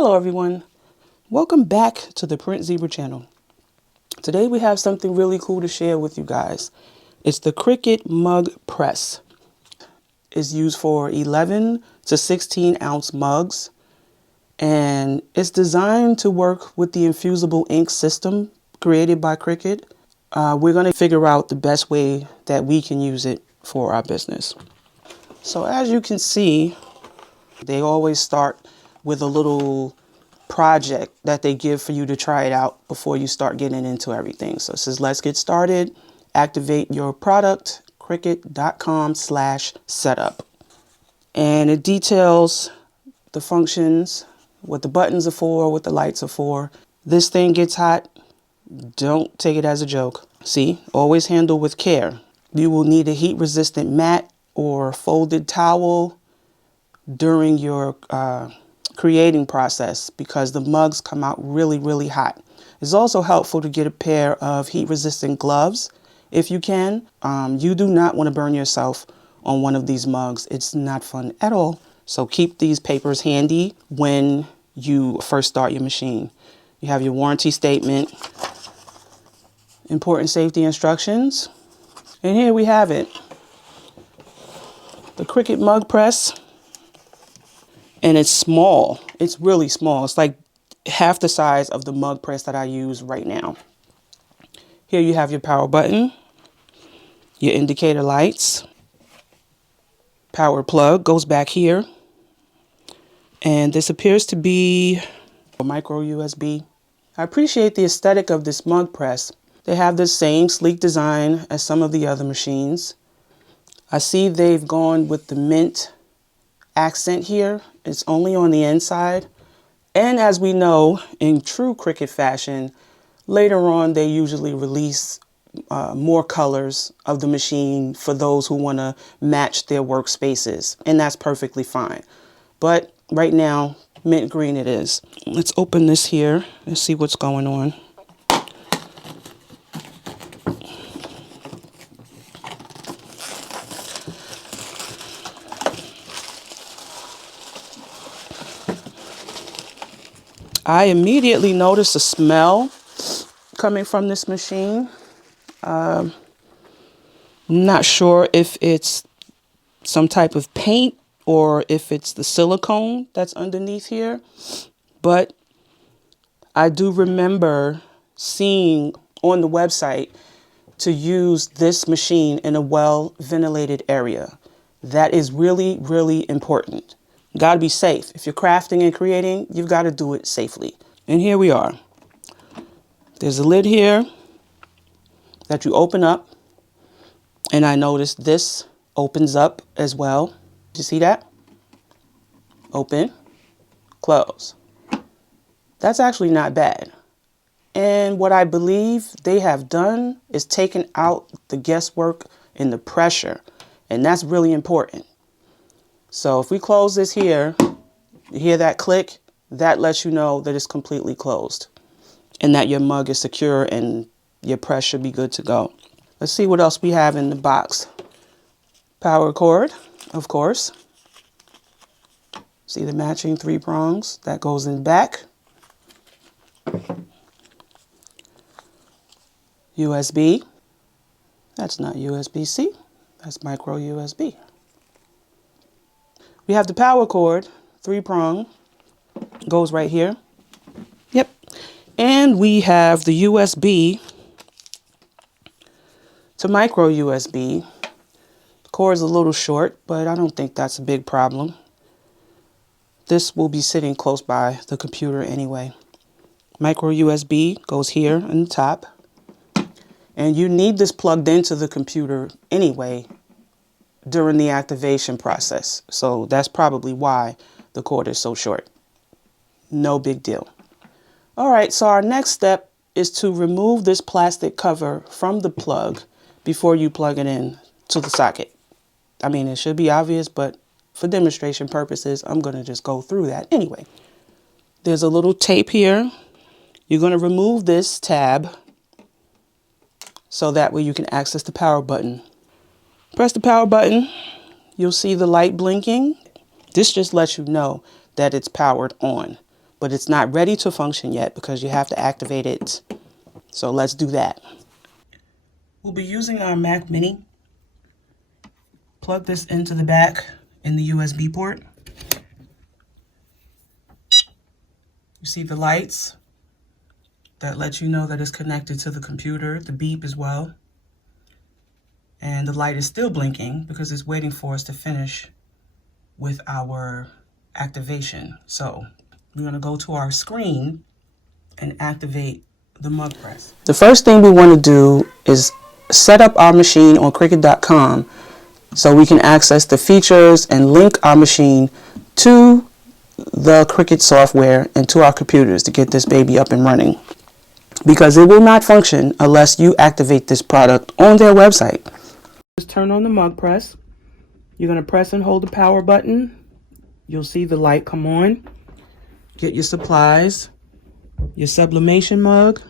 Hello everyone, welcome back to the Print Zebra channel. Today we have something really cool to share with you guys. It's the Cricut Mug Press. It's used for 11 to 16 ounce mugs, and it's designed to work with the infusible ink system created by Cricut. We're going to figure out the best way that we can use it for our business. So as you can see, they always start with a little project that they give for you to try it out before you start getting into everything. So it says, let's get started. Activate your product, cricut.com/setup. And it details the functions, what the buttons are for, what the lights are for. This thing gets hot. Don't take it as a joke. See, always handle with care. You will need a heat-resistant mat or folded towel during your creating process because the mugs come out really hot. It's also helpful to get a pair of heat-resistant gloves if you can. You do not want to burn yourself on one of these mugs. It's not fun at all. So keep these papers handy when you first start your machine. You have your warranty statement, important safety instructions, and here we have it. The Cricut Mug Press. And it's small. It's really small. It's like half the size of the mug press that I use right now. Here you have your power button, your indicator lights, power plug goes back here. And this appears to be a micro USB. I appreciate the aesthetic of this mug press. They have the same sleek design as some of the other machines. I see they've gone with the mint accent here. It's only on the inside. And as we know, in true Cricut fashion, later on they usually release more colors of the machine for those who want to match their workspaces. And that's perfectly fine. But right now, mint green it is. Let's open this here and see what's going on. I immediately noticed a smell coming from this machine. Not sure if it's some type of paint or if it's the silicone that's underneath here, but I do remember seeing on the website to use this machine in a well-ventilated area. That is really important. Got to be safe. If you're crafting and creating, you've got to do it safely. And here we are. There's a lid here that you open up. And I noticed this opens up as well. Did you see that? Open, close. That's actually not bad. And what I believe they have done is taken out the guesswork and the pressure. And that's really important. So if we close this here, you hear that click, that lets you know that it's completely closed and that your mug is secure and your press should be good to go. Let's see what else we have in the box. Power cord, of course. See the matching 3 prongs that goes in back. USB. That's not USB-C, that's micro USB. We have the power cord, 3-prong, goes right here. Yep. And we have the USB to micro USB. The cord is a little short, but I don't think that's a big problem. This will be sitting close by the computer anyway. Micro USB goes here on the top. And you need this plugged into the computer anyway during the activation process. So that's probably why the cord is so short. No big deal. All right, so our next step is to remove this plastic cover from the plug before you plug it in to the socket. I mean, it should be obvious, but for demonstration purposes, I'm going to just go through that anyway. There's a little tape here. You're going to remove this tab so that way you can access the power button. Press the power button, you'll see the light blinking. This just lets you know that it's powered on. but it's not ready to function yet because you have to activate it. So let's do that. We'll be using our Mac Mini. Plug this into the back in the USB port. You see the lights that let you know that it's connected to the computer, the beep as well. And the light is still blinking because it's waiting for us to finish with our activation. So we're going to go to our screen and activate the mug press. The first thing we want to do is set up our machine on Cricut.com so we can access the features and link our machine to the Cricut software and to our computers to get this baby up and running, because it will not function unless you activate this product on their website. Just turn on the mug press. You're going to press and hold the power button. You'll see the light come on. Get your supplies, your sublimation mug,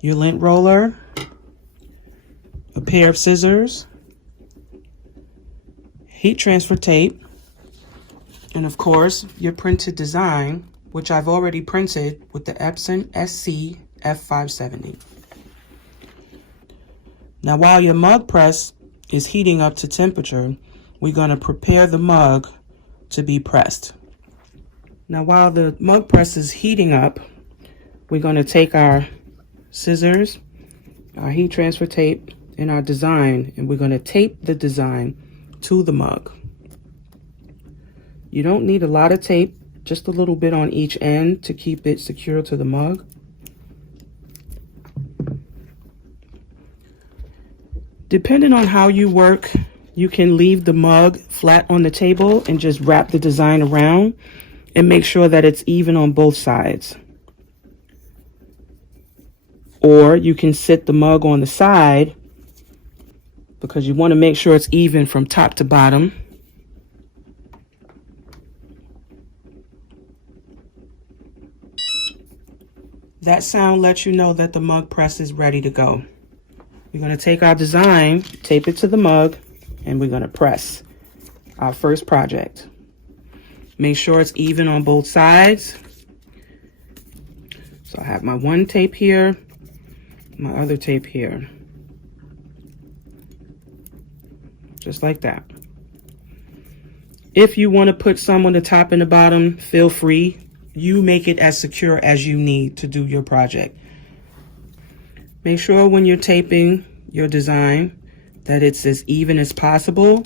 your lint roller, a pair of scissors, heat transfer tape, and of course your printed design, which I've already printed with the Epson SC F570. Now while your mug press is heating up to temperature, we're going to prepare the mug to be pressed. Now while the mug press is heating up, we're going to take our scissors, our heat transfer tape, and our design, and we're going to tape the design to the mug. You don't need a lot of tape, just a little bit on each end to keep it secure to the mug. Depending on how you work, you can leave the mug flat on the table and just wrap the design around and make sure that it's even on both sides. Or you can sit the mug on the side because you want to make sure it's even from top to bottom. That sound lets you know that the mug press is ready to go. We're going to take our design, tape it to the mug, and we're going to press our first project. Make sure it's even on both sides. So I have my one tape here, my other tape here. Just like that. If you want to put some on the top and the bottom, feel free. You make it as secure as you need to do your project. Make sure when you're taping your design that it's as even as possible,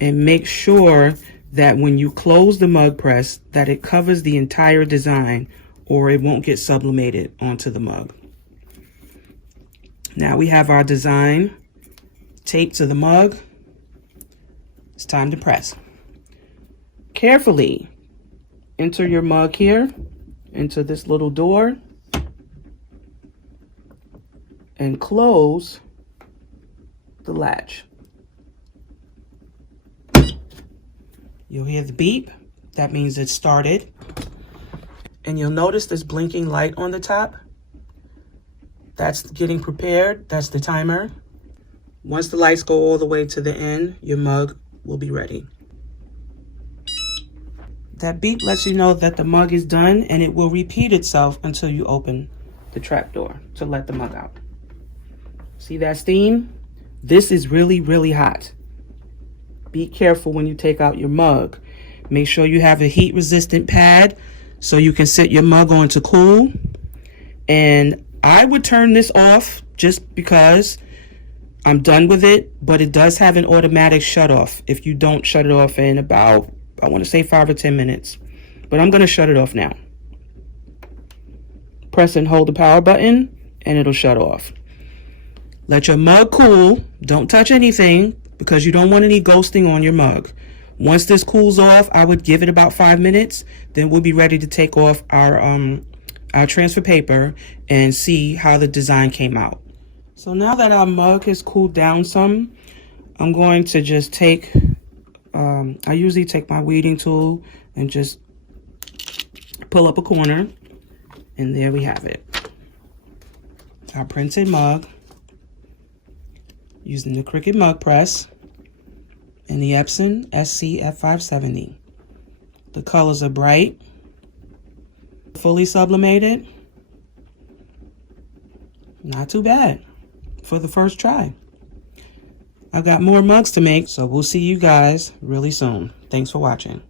and make sure that when you close the mug press that it covers the entire design or it won't get sublimated onto the mug. Now we have our design taped to the mug. It's time to press. Carefully enter your mug here into this little door and close the latch. You'll hear the beep. That means it started. And you'll notice this blinking light on the top. That's getting prepared. That's the timer. Once the lights go all the way to the end, your mug will be ready. That beep lets you know that the mug is done, and it will repeat itself until you open the trapdoor to let the mug out. See that steam? This is really, really hot. Be careful when you take out your mug. Make sure you have a heat-resistant pad so you can set your mug on to cool. And I would turn this off just because I'm done with it, but it does have an automatic shut-off if you don't shut it off in about, I want to say 5 or 10 minutes. But I'm going to shut it off now. Press and hold the power button, and it'll shut off. Let your mug cool. Don't touch anything because you don't want any ghosting on your mug. Once this cools off, I would give it about 5 minutes. Then we'll be ready to take off our transfer paper and see how the design came out. So now that our mug has cooled down some, I'm going to just take, I usually take my weeding tool and just pull up a corner. And there we have it. Our printed mug using the Cricut Mug Press and the Epson SC F570. The colors are bright, Fully sublimated. Not too bad for the first try. I've got more mugs to make, so we'll see you guys really soon. Thanks for watching.